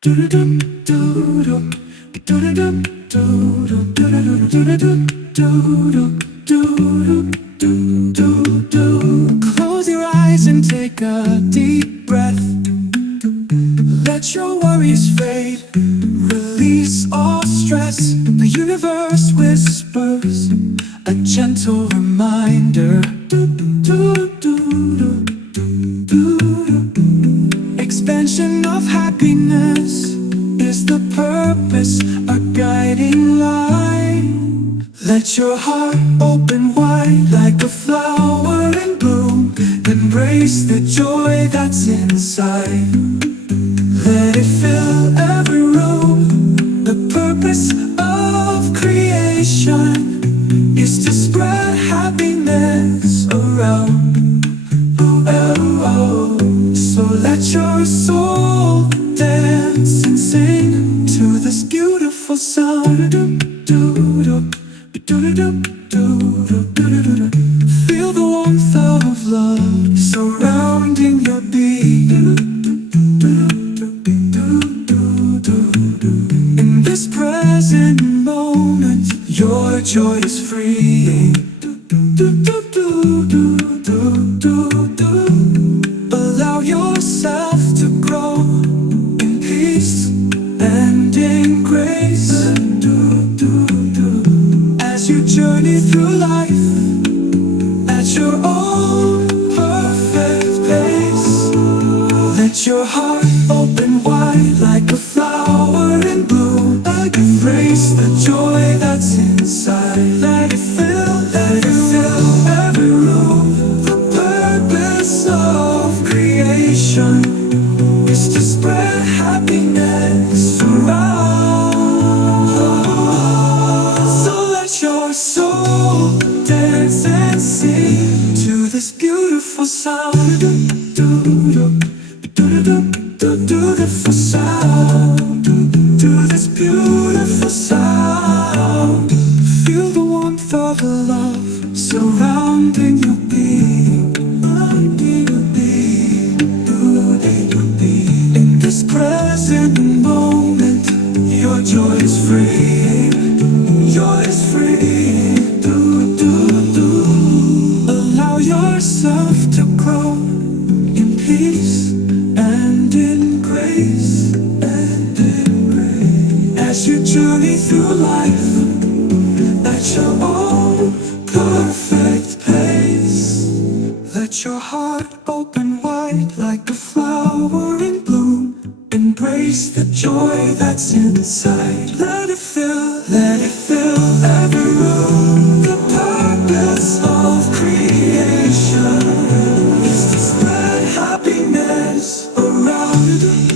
Close your eyes and take a deep breath. Let your worries fade. Release all stress. The universe whispers a gentle reminder. Expansion of happiness is the purpose, a guiding light. Let your heart open wide like a flower in bloom. Embrace the joy that's inside. Let it fill every room. The purpose of creation is to spread happiness around. So let your soul dance and sing to this beautiful sound. Feel the warmth of love surrounding your being. In this present moment, your joy is free. Allow yourself to grow in peace and in grace. As you journey through life at your own perfect pace, let your heart open wide like a flower in bloom. Embrace the joy that's inside. Let it fill every room. The purpose of creation is to spread happiness around. So let your soul dance and sing to this beautiful sound. Beautiful sound. To this beautiful sound. Feel the warmth of love surrounding your being. In this present moment, your joy is free. Joy is free. Allow yourself to grow in peace and in grace. As you journey through life at your own perfect pace, let your heart open wide like a flower in bloom. Embrace the joy that's inside. Let it fill every room. The purpose of creation is to spread happiness around.